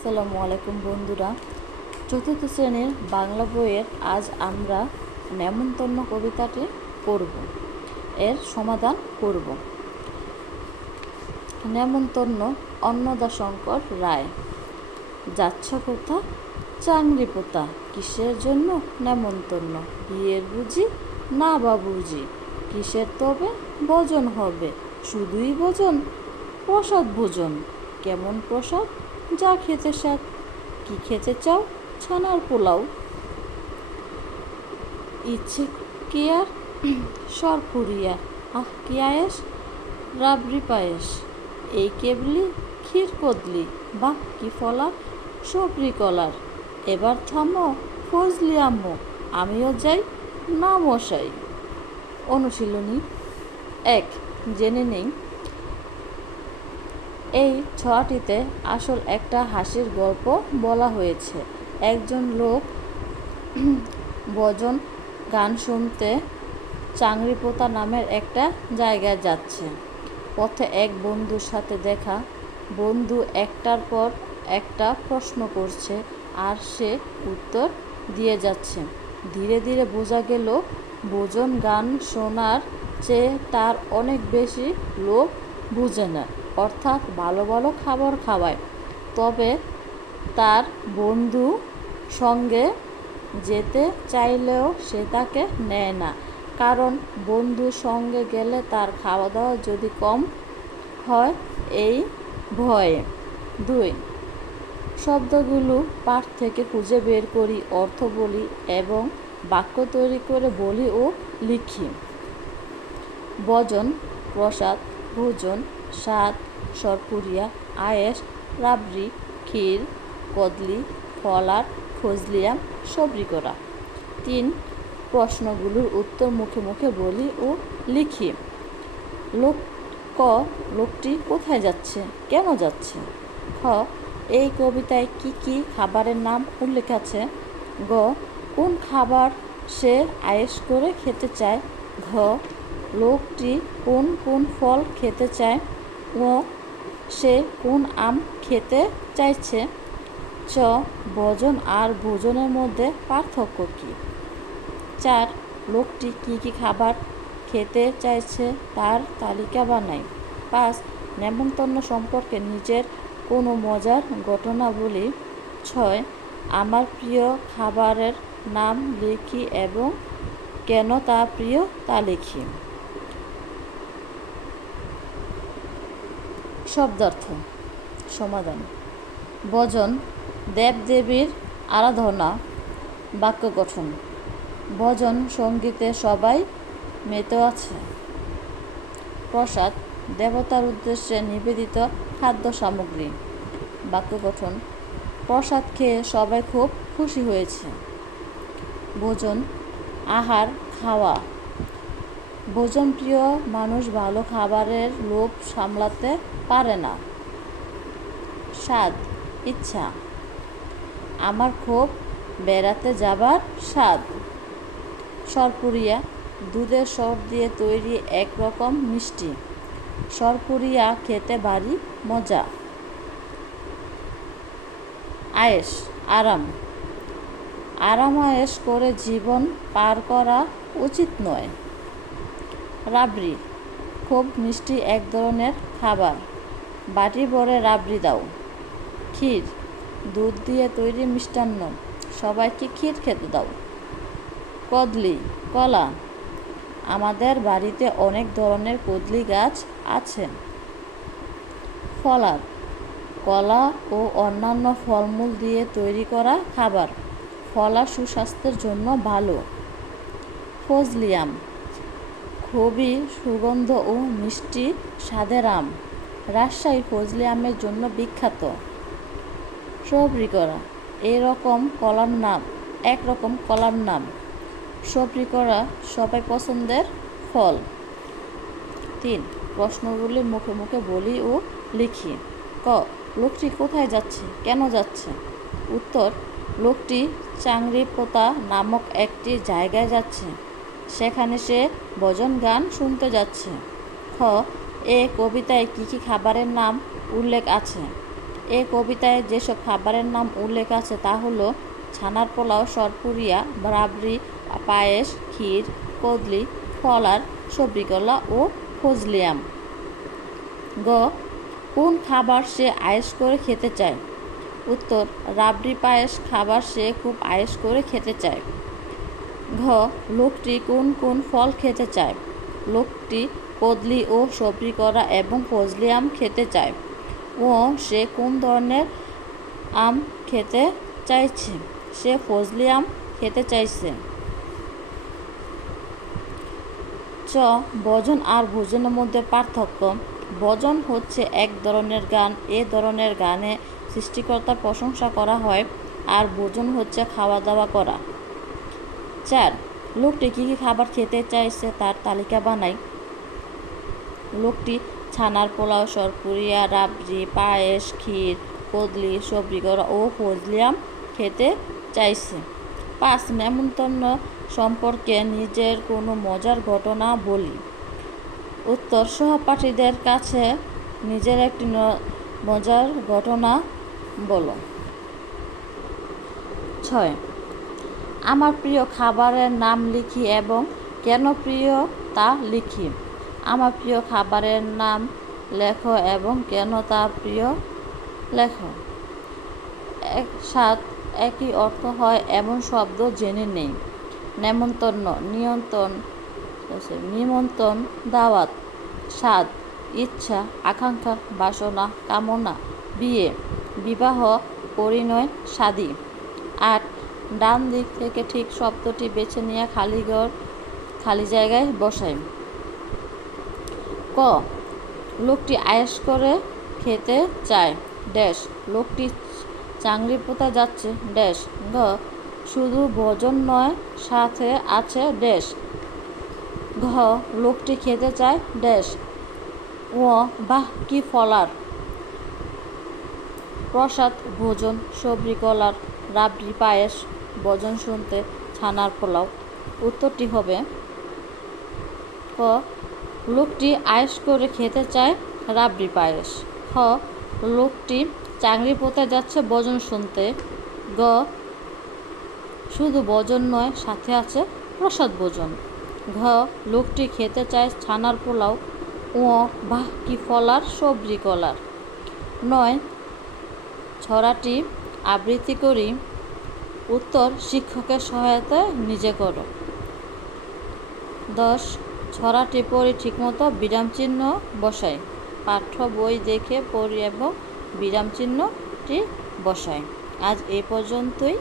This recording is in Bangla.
আসসালামু আলাইকুম বন্ধুরা। চতুর্থ শ্রেণির বাংলা বইয়ের আজ আমরা নেমন্তন্ন কবিতাটি পড়ব। এর সমাধান করব। নেমন্তন্ন অন্নদাশঙ্কর রায়। যাচ্ছ কোথা? চাংরি পোতা। কিসের জন্য নেমন্তন্ন? বিয়ের বুঝি? না বাবুজি কিসের তবে ভোজন হবে? শুধুই ভোজন, প্রসাদ ভোজন। কেমন প্রসাদ? যা খেতে স্বাদ কি খেতে চাও? ছানার পোলাও। ইচ্ছে কি আর? সর সরপুরিয়া আহ, কি আয়েস? রাবড়ি পায়েস। এই কেবলি ক্ষীর কদলি। বাহ, কি ফলা সবরি কলার। এবার থামো, ফজলি আম্মু। আমিও যাই না মশাই অনুশীলনী এক, জেনে নেই। এই ছটিতে আসল একটা হাসির গল্প বলা হয়েছে। একজন লোক ভজন গান শুনতে চাংরিপোতা নামের একটা জায়গায় যাচ্ছে। পথে এক বন্ধুর সাথে দেখা, বন্ধু একটার পর একটা প্রশ্ন করছে আর সে উত্তর দিয়ে যাচ্ছে। ধীরে ধীরে বোঝা গেল, ভোজন গান শোনার চেয়ে তার অনেক বেশি লোক বুঝে না। অর্থাৎ ভালো ভালো খাবার খাওয়ায়। তবে তার বন্ধু সঙ্গে যেতে চাইলেও সে তাকে নেয় না। কারণ বন্ধুর সঙ্গে গেলে তার খাওয়া দাওয়া যদি কম হয়, এই ভয়ে। দুই, শব্দগুলো পাঠ থেকে খুঁজে বের করি, অর্থ বলি এবং বাক্য তৈরি করে বলি ও লিখি। বজন প্রসাদ, ভোজন, স্বাদ সরপুরিয়া আয়েস রাবড়ি, ক্ষীর, কদলি, ফলার, ফজলিয়াম সবরি করা তিন প্রশ্নগুলোর উত্তর মুখে মুখে বলি ও লিখি। লোক ক, লোকটি কোথায় যাচ্ছে? কেন যাচ্ছে? খ, এই কবিতায় কি কি খাবারের নাম উল্লেখ আছে? গ, কোন খাবার সে আয়েস করে খেতে চায়? ঘ, লোকটি কোন কোন ফল খেতে চায়? ও সে কোন আম খেতে চাইছে? চ, ভোজন আর ভোজনের মধ্যে পার্থক্য কী? চার, লোকটি কি কি খাবার খেতে চাইছে তার তালিকা বানায় পাঁচ, নেমন্তন্ন সম্পর্কে নিজের কোনো মজার ঘটনা বলি ছয়, আমার প্রিয় খাবারের নাম লিখি এবং কেন তা প্রিয় তা লিখি। শব্দার্থ, সমাধান। ভজন, দেবদেবীর আরাধনা, বাক্য গঠন। ভজন সঙ্গীতে সবাই মেতে আছে। প্রসাদ, দেবতার উদ্দেশ্যে নিবেদিত খাদ্য সামগ্রী। বাক্য গঠন, প্রসাদ খেয়ে সবাই খুব খুশি হয়েছে। ভোজন, আহার, খাওয়া। ভোজন প্রিয় মানুষ ভালো খাবারের লোভ সামলাতে পারে না। স্বাদ, ইচ্ছা। আমার খুব বেড়াতে যাবার স্বাদ। সরপুরিয়া, দুধের সর দিয়ে তৈরি একরকম মিষ্টি। সরপুরিয়া খেতে ভারী মজা। আয়েস আরাম। আরাম আয়েস করে জীবন পার করা উচিত নয়। রাবড়ি। খুব মিষ্টি এক ধরনের খাবার। বাটি ভরে রাবড়ি দাও। ক্ষীর। দুধ দিয়ে তৈরি মিষ্টান্ন। সবাইকে ক্ষীর খেতে দাও। কদলি। কলা। আমাদের বাড়িতে অনেক ধরনের কদলি গাছ আছে। ফলার। কলা ও অন্যান্য ফলমূল দিয়ে তৈরি করা খাবার। ফলা সুস্বাস্থ্যের জন্য ভালো। ফজলিয়াম। খুবই সুগন্ধ ও মিষ্টি স্বাদের আম। রাজশাহী ফজলি আমের জন্য বিখ্যাত। সবরি করা, এরকম কলার নাম, একরকম কলার নাম। সবরি করা সবাই পছন্দের ফল। তিন, প্রশ্নগুলি মুখে মুখে বলি ও লিখি। ক, লোকটি কোথায় যাচ্ছে, কেন যাচ্ছে? উত্তর, লোকটি চাংরিপোতা নামক একটি জায়গায় যাচ্ছে। সেখানে সে ভজন গান শুনতে যাচ্ছে। খ, এ কবিতায় কী কী খাবারের নাম উল্লেখ আছে? এ কবিতায় যেসব খাবারের নাম উল্লেখ আছে তা হলো ছানার পোলাও, সরপুরিয়া, রাবড়ি, পায়েস, ক্ষীর, কদলি ফলার সবরিকলা ও ফজলিয়াম। গ, কোন খাবার সে আয়েস করে খেতে চায়? উত্তর, রাবড়ি পায়েস খাবার সে খুব আয়েস করে খেতে চায়। ঘ, লোকটি কোন কোন ফল খেতে চায়? লোকটি কদলি ও সবরি করা এবং ফজলি আম খেতে চায়। ও, সে কোন ধরনের আম খেতে চাইছে? সে ফজলি আম খেতে চাইছে। চ, ভজন আর ভোজনের মধ্যে পার্থক্য। ভজন হচ্ছে এক ধরনের গান, এ ধরনের গানে সৃষ্টিকর্তার প্রশংসা করা হয়, আর ভোজন হচ্ছে খাওয়া দাওয়া করা। চার লোকটি কী কী খাবার খেতে চাইছে তার তালিকা বানাই। লোকটি ছানার পোলাও, সরপুরিয়া, রাবড়ি, পায়েস, ক্ষীর, কদলি, সবজি করা ও ফজলিয়াম খেতে চাইছে। পাঁচ নেমন্তন্ন সম্পর্কে নিজের কোনো মজার ঘটনা বলি। উত্তর, সহপাঠীদের কাছে নিজের একটি মজার ঘটনা বলো। ছয় আমার প্রিয় খাবারের নাম লিখি এবং কেন প্রিয় তা লিখি। আমার প্রিয় খাবারের নাম লেখো এবং কেন তা প্রিয় লেখো। এক সাত একই অর্থ হয় এমন শব্দ জেনে নেই। নেমন্তন্ন, নিয়ন্ত্রণ নিমন্ত্রণ, দাওয়াত, স্বাদ, ইচ্ছা, আকাঙ্ক্ষা, বাসনা, কামনা, বিয়ে, বিবাহ, পরিণয় শাদী আট ডান দিক থেকে ঠিক শব্দটি বেছে নিয়ে খালি ঘর, খালি জায়গায় বসাই। ক, লোকটি আয়েস করে খেতে চায়। ড্যাশ, লোকটি চাংড়ি পোতা যাচ্ছে। ড্যাশ, ঘ, শুধু ভোজন নয়, সাথে আছে ড্যাশ। ঘ, লোকটি খেতে চায়। ড্যাশ, ও, বাহ, কি ফলার। প্রসাদ, ভোজন সবরি কলার, রাবড়ি, পায়েস। ভোজন শুনতে ছানার পোলাও। উত্তরটি হবে ক লোকটি আয়েস করে খেতে চায় রাবড়ি পায়েস। খ, লোকটি চাংড়ি পোতে যাচ্ছে বজন শুনতে। গ, শুধু বজন নয়, সাথে আছে প্রসাদ ভোজন। ঘ, লোকটি খেতে চায় ছানার পোলাও। ও বাহ, কি ফলার সবজি কলার। নয়, ছড়াটি আবৃত্তি করি উত্তর, শিক্ষকের সহায়তায় নিজে করো। দশ, ছড়াটি পড়ি ঠিকমতো বিরাম চিহ্ন বসাই পাঠ্য বই দেখে পড়ি এবং বিরাম চিহ্নটি বসাই আজ এ পর্যন্তই।